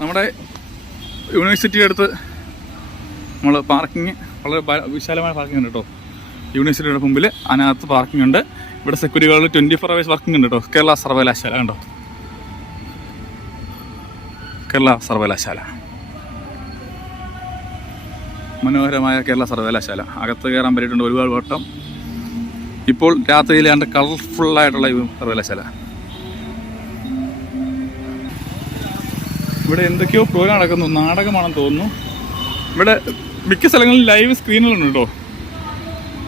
നമ്മുടെ യൂണിവേഴ്സിറ്റി അടുത്ത് നമ്മൾ പാർക്കിങ് വളരെ വിശാലമായ പാർക്കിംഗ് ഉണ്ട് കേട്ടോ. യൂണിവേഴ്സിറ്റിയുടെ മുമ്പിൽ അതിനകത്ത് പാർക്കിംഗ് ഉണ്ട്. ഇവിടെ security guard twenty four hours working ഉണ്ട് കേട്ടോ കേരള സർവകലാശാല കണ്ടോ? കേരള സർവകലാശാല. മനോഹരമായ കേരള സർവകലാശാല. അകത്ത് കയറാൻ പറ്റിയിട്ടുണ്ട് ഒരുപാട് വട്ടം. ഇപ്പോൾ രാത്രിയിൽ കണ്ട് കളർഫുള്ളായിട്ടുള്ള സർവകലാശാല. ഇവിടെ എന്തൊക്കെയോ പ്രോഗ്രാം നടക്കുന്നു. നാടകമാണെന്ന് തോന്നുന്നു. ഇവിടെ മിക്ക സ്ഥലങ്ങളിൽ ലൈവ് സ്ക്രീനുകളുണ്ട് കേട്ടോ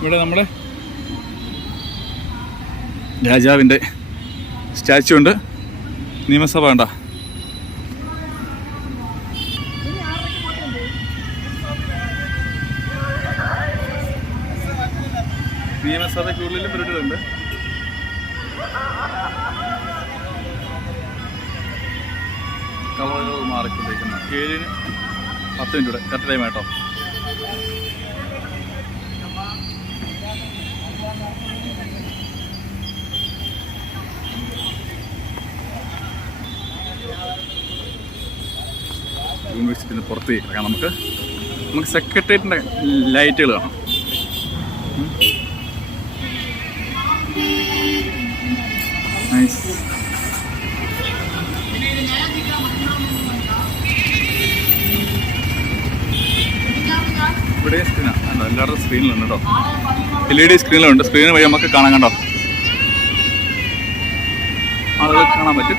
ഇവിടെ നമ്മുടെ രാജാവിന്റെ സ്റ്റാച്ചു ഉണ്ട്. നിയമസഭ ഉണ്ട നിയമസഭയ്ക്കുള്ളിലും പരിപാടികളുണ്ട് കളറുകൾ മാറിക്കൊണ്ടിരിക്കുന്നു. ഏഴിന് പത്ത് മിനിറ്റ് കൂടെ കറക്റ്റ് ടൈം കേട്ടോ യൂണിവേഴ്സിറ്റിന് പുറത്ത് ഇറങ്ങാം നമുക്ക് നമുക്ക് സെക്രട്ടേറിയറ്റിന്റെ ലൈറ്റുകൾ കാണാം. എല്ലാവരുടെ സ്ക്രീനിലുണ്ട് കേട്ടോ. എൽ ഇ ഡി സ്ക്രീനിലുണ്ട് സ്ക്രീൻ വഴി നമുക്ക് കാണാൻ കണ്ടോ? ആളുകൾ കാണാൻ പറ്റും.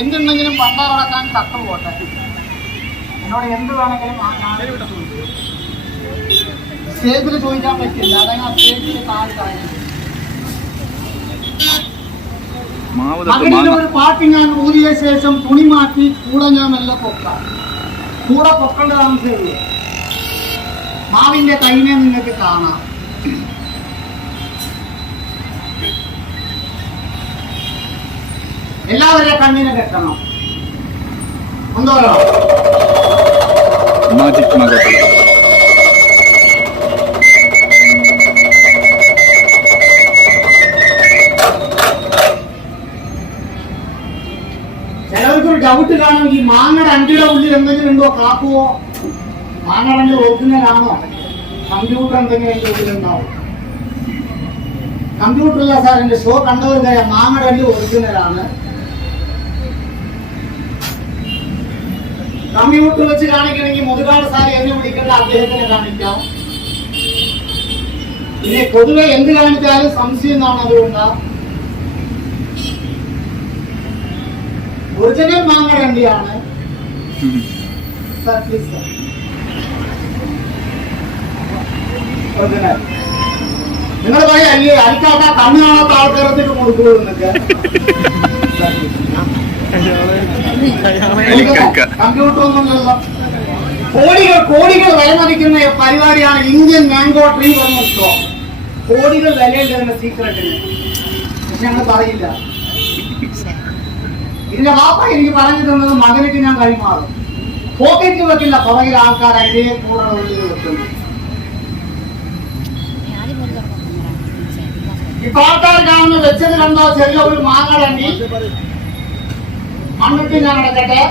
എന്തുണ്ടെങ്കിലും പണ്ടാറടക്കാൻ തത്വം പോട്ടെ. എന്നോട് എന്ത് വേണമെങ്കിലും സ്റ്റേജിൽ ചോദിക്കാൻ പറ്റില്ല. സ്റ്റേജിൽ മാങ്ങ. ഒരു പാട്ട് ഞാൻ ഊതിയ ശേഷം തുണി മാറ്റി കൂടെ ഞാൻ നല്ല പൊക്കാം. കൂടെ പൊക്കേണ്ടതാണ് ശരി മാവിന്റെ കൈനെ നിങ്ങൾക്ക് കാണാം. എല്ലാവരെയും കണ്ണിനെ കെട്ടണം. മാജിക് മകത്തിൽ ചിലർക്ക് ഡൗട്ട് കാണും ഈ മാങ്ങ രണ്ടിയുടെ ഉള്ളിൽ എന്തെങ്കിലും ഉണ്ടോ കാക്കുവോ? മാങ്ങ രണ്ട് ഒറിജിനലാണോ കമ്പ്യൂട്ടർ എന്തെങ്കിലും അതിന്റെ ഉള്ളിലുണ്ടാവും കമ്പ്യൂട്ടറില്ല സാർ എന്റെ ഷോ കണ്ടവർക്കറിയാം മാങ്ങ രണ്ട് ഒറിജിനലാണ് കമ്പ്യൂട്ടർ വെച്ച് കാണിക്കണമെങ്കിൽ മുതുകാട് സാർ എന്ന് വിളിക്കേണ്ട അദ്ദേഹത്തിനെ കാണിക്കാം. പിന്നെ പൊതുവെ എന്ത് കാണിച്ചാലും സംശയം എന്നാണ് അതുകൊണ്ട് ഒറിജിനൽ മാങ്ങ വണ്ടിയാണ് നിങ്ങൾ പറയാ അല്ലേ അരിക്കാത്ത കണ്ണാണോ ആൾക്കാരത്തേക്ക് കൊടുക്കുള്ളൂ എന്നൊക്കെ ഒന്നുമല്ലല്ലോ കോടികൾ കോടികൾ വിലമതിക്കുന്ന പരിപാടിയാണ് ഇന്ത്യൻ മാംഗോ ട്രീ പറഞ്ഞോ കോടികൾ വിലയുണ്ട് സീക്രട്ടിന് പക്ഷെ ഞങ്ങൾ പറയില്ല. ഇതിന്റെ വാപ്പ എനിക്ക് പറഞ്ഞു തന്നത് മകനക്ക് ഞാൻ കൈമാറും. പോക്കറ്റ് വെക്കില്ല പുറകിൽ ആൾക്കാർ അതിലേ കൂടെ ഉള്ളിൽ ഇപ്പൊ ആൾക്കാർ കാണുന്ന വെച്ചത് കണ്ടോ ചെറിയ ഒരു മാങ്ങടണ്ടി മണ്ണിട്ട് ഞാൻ അടക്കട്ടെ.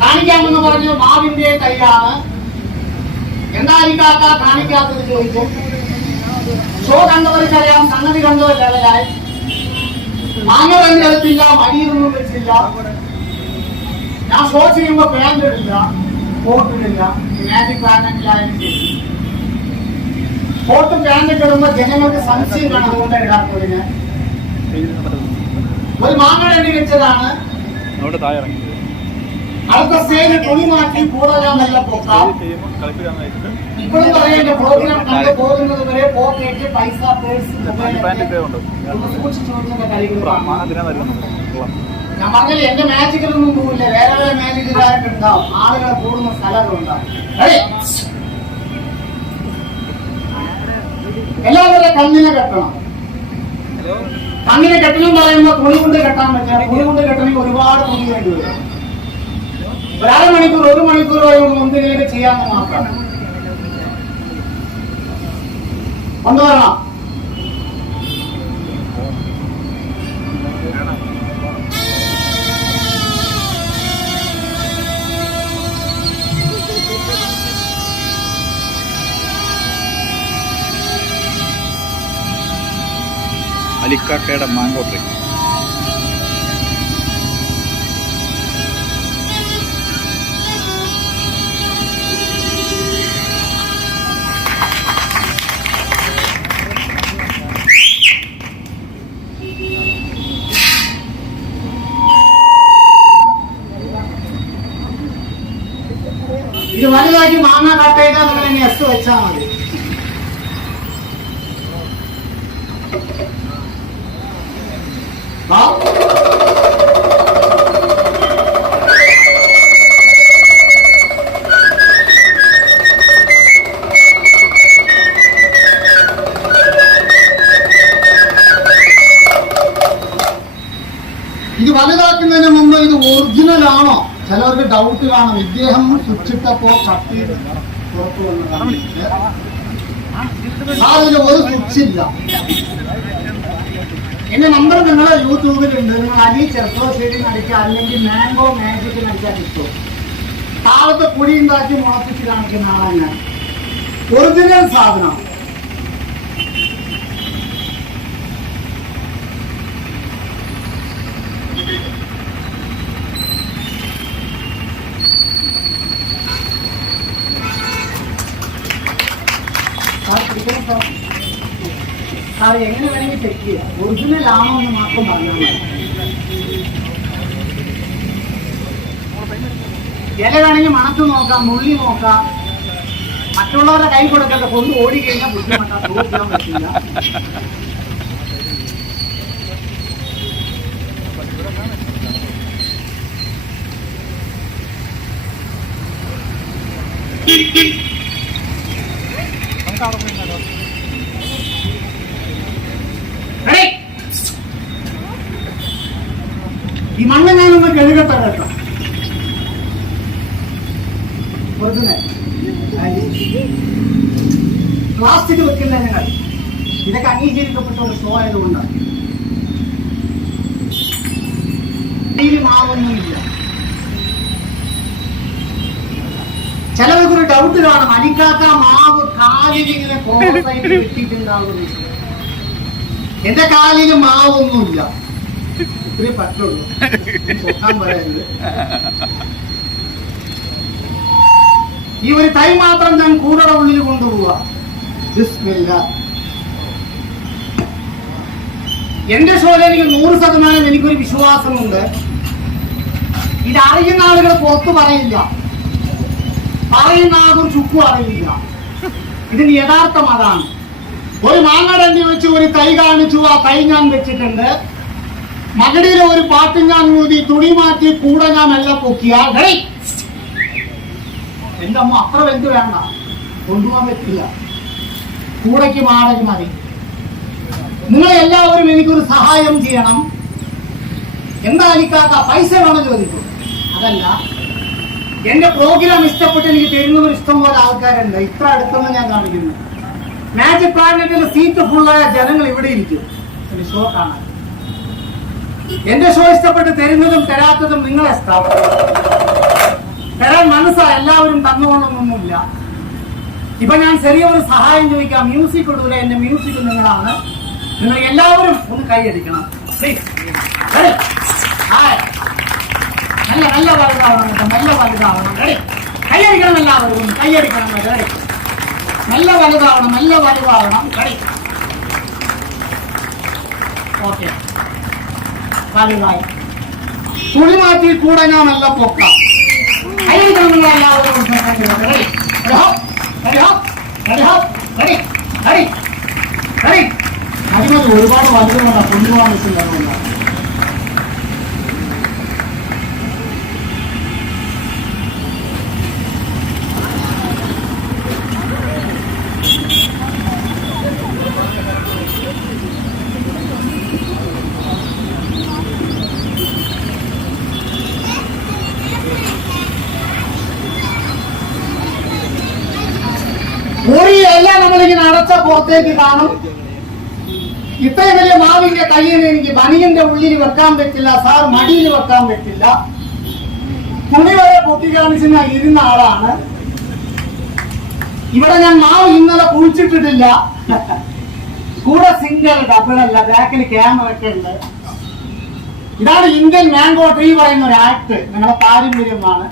കാണിക്കാമെന്ന് പറഞ്ഞു മാവിന്റെ തൈയാണ്. എന്താ എനിക്കാക്ക കാണിക്കാത്തത് ചോദിച്ചു. ഷോ കണ്ടവർക്കറിയാം സംഗതി കണ്ടോ ലെവലായി മാങ്ങ തന്നെ എടുത്തില്ല മടിയൊന്നും വെച്ചില്ല. ഞാൻ ഷോ ചെയ്യുമ്പോ പാന്റ് ഇടില്ല കോട്ട് ഇടില്ല. മാജിക് പാനറ്റിലായാലും ശരി കോട്ടും പാന്റൊക്കെ ഇടുമ്പോ ജനങ്ങൾക്ക് സംശയം കാണും അതുകൊണ്ട് ഇടാത്തതിന് ഒരു മാങ്ങട എണ്ണി വെച്ചതാണ്. അടുത്ത സേന തുണി മാറ്റി കൂടാൻ നല്ല പൊക്കാം. ചെയ്യുമ്പോൾ കളിപ്പിക്കാൻ വെച്ചിട്ട് ഇപ്പോഴും പറയേണ്ട പ്രോഗ്രാം കണ്ടു പോകുന്നത് വരെ പോക്കേറ്റ് പൈസ പേഴ്സ് ഞാൻ പറഞ്ഞില്ല എന്റെ മാജിക്കലൊന്നും പോകില്ല വേറെ വേറെ മാജിക്കുകാരൊക്കെ ഉണ്ടാവും ആളുകൾ കൂടുന്ന സ്ഥലങ്ങളുണ്ടാവും കണ്ണിനെ കെട്ടണം. കണ്ണിനെ കെട്ടണം പറയുമ്പോൾ തുണി കൊണ്ട് കെട്ടാൻ പറ്റില്ല. തുണി കൊണ്ട് കെട്ടണമെങ്കിൽ ഒരുപാട് തുണി വേണ്ടി വരും. ഒരു മണിക്കൂർ ഒരു മണിക്കൂർ ഒന്നിനേക്ക് എന്തെങ്കിലുമൊക്കെ ചെയ്യാമെന്ന് മാത്രം. കൊണ്ടുവരണം. അലിക്കാക്കയുടെ മാങ്കോ ട്രീ ഇത് വലുതാക്കി മാങ്ങ കട്ട് ചെയ്താൽ നമ്മൾ എസ് വെച്ചാൽ മതി ചിലർക്ക് ഡൗട്ട് കാണും. ഇദ്ദേഹം സ്വിച്ചിട്ടപ്പോ ചെയ്ത് പുറത്തു വന്നതാണ്. സാറിന് ഒരു എന്റെ നമ്പർ നിങ്ങളെ യൂട്യൂബിലുണ്ട് നിങ്ങൾ അലി ചെടി നടിക്കുക അല്ലെങ്കിൽ മാംഗോ മാജിക് നടിക്കാൻ കിട്ടും. താഴത്തെ പൊടി ഉണ്ടാക്കി മുളപ്പിച്ച് കാണിക്കുന്ന ആളാണ് ഞാൻ. ഒറിജിനൽ സാധനം. സാർ എങ്ങനെ വേണമെങ്കിൽ ചെക്ക് ചെയ്യാം. ഒറിജിനൽ ആണോ എന്ന് മാത്രം പറഞ്ഞാൽ ഇല വേണമെങ്കിൽ മണത്ത് നോക്കാം നുള്ളി നോക്കാം. മറ്റുള്ളവരുടെ കൈ കൊടുക്കട്ടെ കൊണ്ട് ഓടി കഴിഞ്ഞാൽ ബുദ്ധിമുട്ടാ നമുക്ക് പറ്റില്ല Ready? ഈ മണ്ണ് ഞാനൊന്ന് കഴുകട്ടെ കേട്ടോ. പ്ലാസ്റ്റിക് വെക്കില്ല നിങ്ങൾ ഇതൊക്കെ അംഗീകരിക്കപ്പെട്ട ഒരു ഷോ ആയതുകൊണ്ട് മാവൊന്നുമില്ല. ചിലവർക്ക് ഡൗട്ട് കാണും. അനിക്കാത്ത മാവ് കാലിൽ ഇങ്ങനെ cross ആയിട്ട് വെട്ടിയിട്ടുണ്ടാവുന്നു എന്റെ കാലിന് മാവൊന്നുമില്ല. ഇത്രേ പറ്റുള്ളൂ. ഈ ഒരു തൈ മാത്രം ഞാൻ കൂടറ ഉള്ളിൽ കൊണ്ടുപോവാ. എന്റെ ഷോയിൽ എനിക്ക് നൂറ് ശതമാനം എനിക്കൊരു വിശ്വാസമുണ്ട്. ഇത് അറിയുന്ന ആളുകൾ പുറത്തു പറയില്ല. പറയുന്ന ആളും ചുക്കും അറിയില്ല. ഇതിന് യഥാർത്ഥം അതാണ്. ഒരു മാങ്ങടണ്ടി വെച്ച് ഒരു തൈ കാണിച്ചു ആ തൈ ഞാൻ വെച്ചിട്ടുണ്ട്. മകടിയിലെ ഒരു പാട്ട് ഞാൻ ഊതി തുണി മാറ്റി കൂടെ ഞാൻ മെല്ലെ പൊക്കിയാ എന്റെ അമ്മ അത്ര വലുത് വേണ്ട. കൊണ്ടുപോകാൻ പറ്റില്ല. കൂടയ്ക്ക് മാടക്ക് മതി. നിങ്ങൾ എല്ലാവരും എനിക്കൊരു സഹായം ചെയ്യണം. എന്താ എനിക്കാത്ത പൈസ വേണം ചോദിക്കും. അതല്ല എന്റെ പ്രോഗ്രാം ഇഷ്ടപ്പെട്ട് എനിക്ക് തരുന്നവർ ഇഷ്ടം പോലെ ആൾക്കാരുണ്ട്. ഇത്ര അടുത്തൊന്നും ഞാൻ കാണിക്കുന്നു. മാജിക് പ്ലാനറ്റിൽ സീറ്റ് ഫുള്ളായ ജനങ്ങൾ ഇവിടെ ഇരിക്കും. ഒരു ഷോ കാണാൻ. എന്റെ ഷോ ഇഷ്ടപ്പെട്ട് തരുന്നതും തരാത്തതും നിങ്ങളെ സ്ഥാപനം തരാൻ മനസ്സാ എല്ലാവരും തന്നുകൊണ്ടൊന്നുമില്ല ഇപ്പൊ ഞാൻ ചെറിയൊരു സഹായം ചോദിക്കാം. മ്യൂസിക് ഇടൂല എന്റെ മ്യൂസിക് നിങ്ങളാണ്. നിങ്ങൾ എല്ലാവരും ഒന്ന് കൈയടിക്കണം പ്ലീസ്. നല്ല നല്ല വലുതാവണം നല്ല വലുതാവണം. റെഡി കൈയടിക്കണം എല്ലാവരും. കൈയടിക്കണം റെഡി നല്ല വലുതാവണം നല്ല വലുതാവണം. കളി. ഓക്കെ. വലുതായി. തുണി മാറ്റി കൂടെ ഞാൻ നല്ല പൊക്ക. കൈയടിക്കണം നിങ്ങൾ എല്ലാവരും ready ready ready ready ready അടിമതി ഒരുപാട് വലുതുകൊണ്ടാണ് കൊണ്ടുപോകാൻ പറ്റില്ല മുറിയെല്ലാം അടച്ച പുറത്തേക്ക് കാണും. ഇത്രയും വലിയ മാവിന്റെ കയ്യിൽ എനിക്ക് ബനിയന്റെ ഉള്ളിൽ വെക്കാൻ പറ്റില്ല സാർ മടിയിൽ വെക്കാൻ പറ്റില്ല. തുണി വരെ പൊട്ടി കാണിച്ച് ഇരുന്ന ആളാണ്. ഇവിടെ ഞാൻ മാവ് ഇന്നലെ കുഴിച്ചിട്ടിട്ടില്ല. കൂടെ സിംഗിൾ ഡബിൾ അല്ല ബാക്കിൽ ക്യാമറ ഒക്കെ ഉണ്ട്. ഇതാണ് ഇന്ത്യൻ മാംഗോ ട്രീ പറയുന്ന ഒരു ആക്ട് ഞങ്ങളുടെ പാരമ്പര്യമാണ്.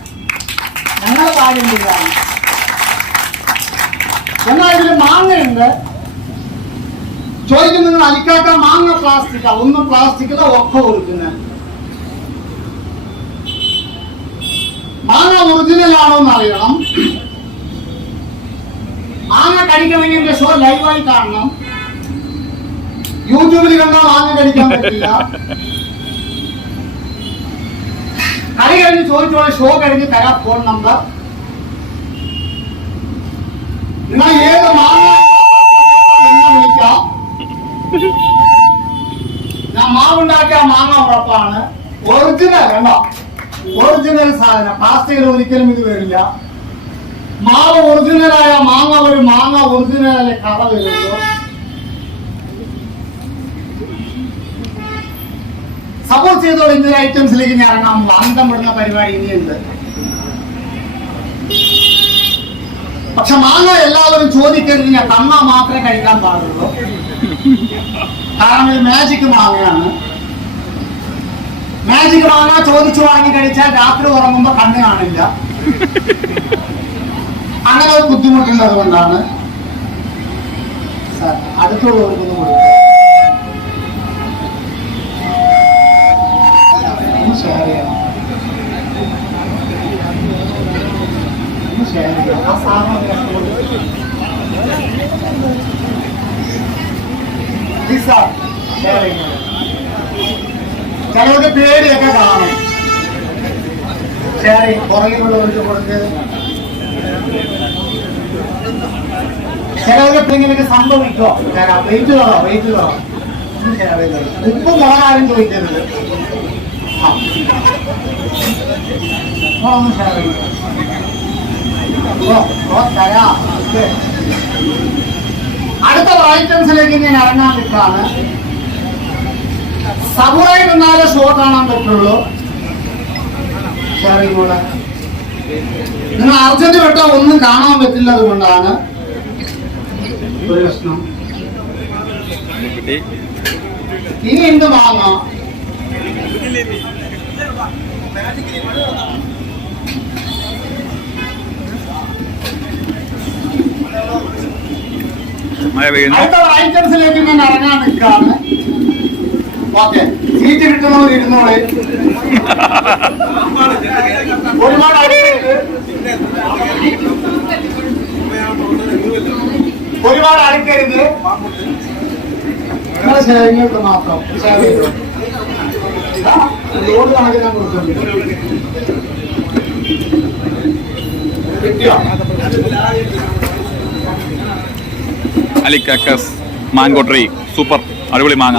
ഞങ്ങളുടെ പാരമ്പര്യമാണ്. എന്നാൽ ഇതിൽ മാങ്ങയുണ്ട്. ചോദിക്കും നിങ്ങൾ അലിക്കാക്ക മാങ്ങ പ്ലാസ്റ്റിക്കാ ഒന്നും പ്ലാസ്റ്റിക്കില ഒക്കെ കൊടുക്കുന്നത് മാങ്ങ ഒറിജിനൽ ആണോ എന്ന് അറിയണം. മാങ്ങ കഴിക്കണമെങ്കിൽ എന്റെ ഷോ ലൈവായി കാണണം. യൂട്യൂബിൽ കണ്ടാൽ മാങ്ങ കടിക്കാൻ പറ്റില്ല. കളി കഴിഞ്ഞ് ചോദിച്ചോളെ ഷോ കഴിഞ്ഞ് തരാം ഫോൺ നമ്പർ നിങ്ങൾ ഏത് മാങ്ങ എന്നെ വിളിക്കാം ഞാൻ മാവുണ്ടാക്കിയ മാങ്ങ ഉറപ്പാണ്. ഒറിജിനൽ കണ്ടോ? ഒറിജിനൽ സാധനം. പ്ലാസ്റ്റിക്കിൽ ഒരിക്കലും ഇത് വരില്ല. മാവ് ഒറിജിനലായ മാങ്ങ ഒരു മാങ്ങ ഒറിജിനലായ കട വരുള്ളൂ സപ്പോർട്ട് ചെയ്തോളൂ ഇന്നൊരു ഐറ്റംസിലേക്ക് ഞാൻ ഇറങ്ങാം അന്തം വിടുന്ന പരിപാടി ഇനിയുണ്ട്. പക്ഷെ മാങ്ങ എല്ലാവരും ചോദിക്കരുത്. ഞാൻ തന്നാ മാത്രമേ കഴിക്കാൻ പാടുള്ളൂ. കാരണം ഇത് മാജിക് മാങ്ങയാണ്. മാജിക് മാങ്ങ ചോദിച്ചു വാങ്ങി കഴിച്ചാൽ രാത്രി ഉറങ്ങുമ്പോ കണ്ണ് കാണില്ല. അങ്ങനെ ഒരു ബുദ്ധിമുട്ടുള്ളത് കൊണ്ടാണ് സാർ അടുത്തുള്ളവർക്കൊന്ന് കൊടുക്കുക ചെയ്യണം ചിലർക്ക് പേടിയൊക്കെ കാണും. ചെയ്യും പുറകിലുള്ളവർക്ക് കൊടുത്ത് ചിലവർക്ക് ഇങ്ങനെയൊക്കെ സംഭവിക്കോ തരാം വെയിറ്റ് തറോ വെയിറ്റ് തറോ ഉപ്പ് മുളകാരും ചോദിക്കരുത്. ചെയ്യും ഓ ഓ തരാ. അടുത്ത ഐറ്റംസിലേക്ക് ഞാൻ ഇറങ്ങാൻ നിൽക്കാണ് സബുറായി നിന്നാലേ ഷോ കാണാൻ പറ്റുള്ളൂ. നിങ്ങൾ അർജന്റ് വിട്ട ഒന്നും കാണാൻ പറ്റില്ല അതുകൊണ്ടാണ് ഇനി എന്ത് വാങ്ങാം മഴ പെയ്യുന്നു. ഞാൻ നിൽക്കാണ്. ഒരുപാട് ഒരുപാട് അടുക്കരുത്. മാത്രം. അലിക്കാക്കസ് മാംഗോ ട്രീ സൂപ്പർ അടിപൊളി മാങ്ങ.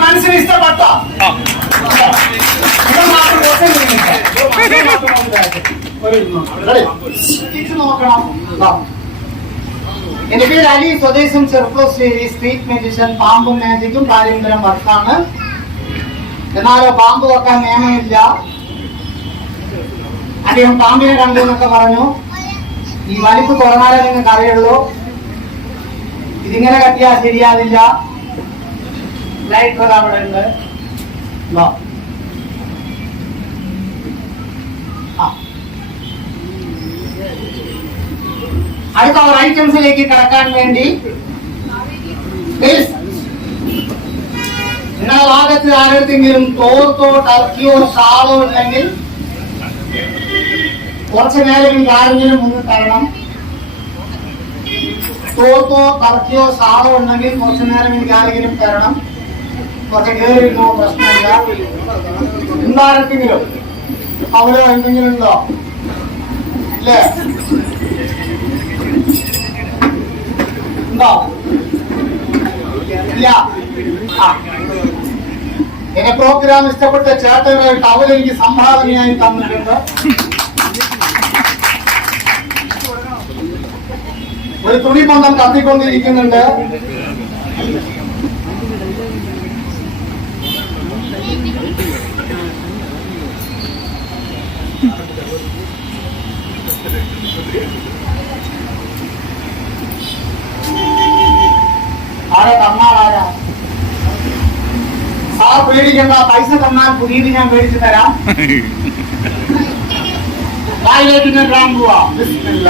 മനസ്സിന് ഇഷ്ടപ്പെട്ട നോക്കണം എന്റെ പേര് അലി സ്വദേശം ചെറുപ്പശ്ശേരി സ്ട്രീറ്റ് മെജിഷ്യൻ പാമ്പും മാജിക്കും പാരമ്പര്യം വർക്കാണ്. എന്നാലോ പാമ്പ് വെക്കാൻ നിയമമില്ല. അദ്ദേഹം പാമ്പിനെ കണ്ടു എന്നൊക്കെ പറഞ്ഞു. ഈ വലിപ്പ് കുറഞ്ഞാലേ നിങ്ങൾക്ക് അറിയുള്ളൂ. ഇതിങ്ങനെ കത്തിയാൽ ശരിയാവില്ല. ലൈറ്റ് അവിടെ ഉണ്ട്. അടുത്ത ഒരു ഐറ്റംസിലേക്ക് കടക്കാൻ വേണ്ടി. നിങ്ങളുടെ ഭാഗത്ത് ആരെടുത്തെങ്കിലും തോർത്തോ ടർക്കിയോ ഷാളോ ഉണ്ടെങ്കിൽ കുറച്ച് നേരം ആരെങ്കിലും മുന്നിൽ തരണം. തോർത്തോ ടർക്കിയോ ഷാളോ ഉണ്ടെങ്കിൽ കുറച്ച് നേരം എനിക്ക് ആരെങ്കിലും തരണം. കുറച്ച് കയറിയിരുന്നോ പ്രശ്നമില്ല. എന്താരത്തെങ്കിലും അവരോ എന്തെങ്കിലും ഉണ്ടോ? ഇല്ലേ? ഉണ്ടോ? ഇല്ല. ആ. എന്നെ പ്രോഗ്രാം ഇഷ്ടപ്പെട്ട ചേട്ടയുടെ ടവൽ എനിക്ക് സംഭാവനയായി തന്നിട്ടുണ്ട്. ഒരു തുണിബന്ധം കത്തിക്കൊണ്ടിരിക്കുന്നുണ്ട്. ആരാ? തന്നാളാരാ സാർ പേടിക്കണ്ട പൈസ തന്നാൽ പുതിയത് ഞാൻ മേടിച്ചു തരാം. ഞാൻ ഇടാൻ പോവാ ബിസ്മില്ല.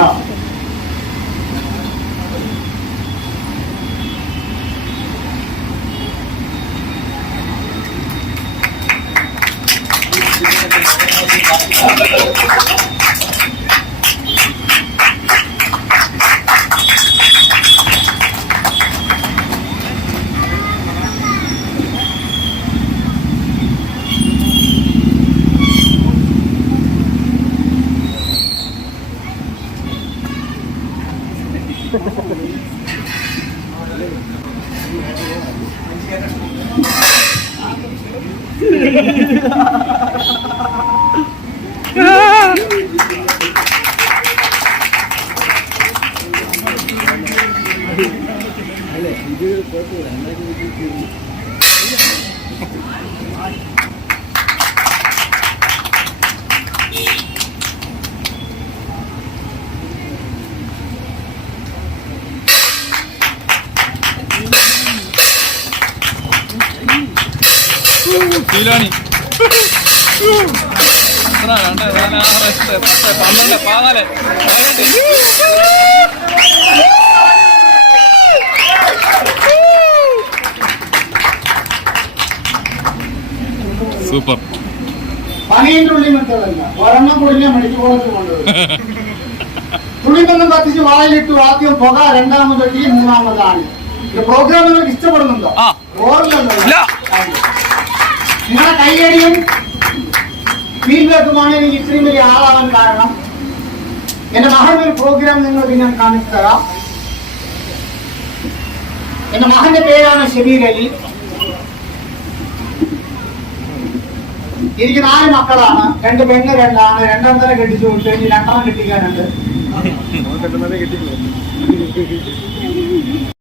ശീലാണി എത്ര രണ്ട് നാല് എട്ട് പത്ത് പന്ത്രണ്ട് പതിനാല്. സൂപ്പർ. പണിയുടെ ഉള്ളിൽ മറ്റതല്ല. ഒരെണ്ണം പൊടിഞ്ഞ മെഡിക്കൽ കോളേജ് കൊണ്ടുവരും. തുണിബന്ധം കത്തിച്ച് വായിലിട്ടു ആദ്യം പുക രണ്ടാമത് ടീ മൂന്നാമതാണ് പ്രോഗ്രാം നിങ്ങൾക്ക് ഇഷ്ടപ്പെടുന്നുണ്ടോ? ആ. നിങ്ങളുടെ കൈയടിയും ഫീഡ്ബാക്കുമാണ് എനിക്ക് ഇത്രയും വലിയ ആളാവാൻ കാരണം. എന്റെ മകന്റെ പ്രോഗ്രാം നിങ്ങൾക്ക് ഞാൻ കാണിച്ചു തരാം. എന്റെ മകന്റെ പേരാണ് ഷബീർ എനിക്ക് നാല് മക്കളാണ്. രണ്ട് പെണ്ണ് രണ്ടാണ് രണ്ടെണ്ണത്തിനെ കെട്ടിച്ചു കൊടുത്തു ഇനി രണ്ടാം കെട്ടിക്കാനുണ്ട്.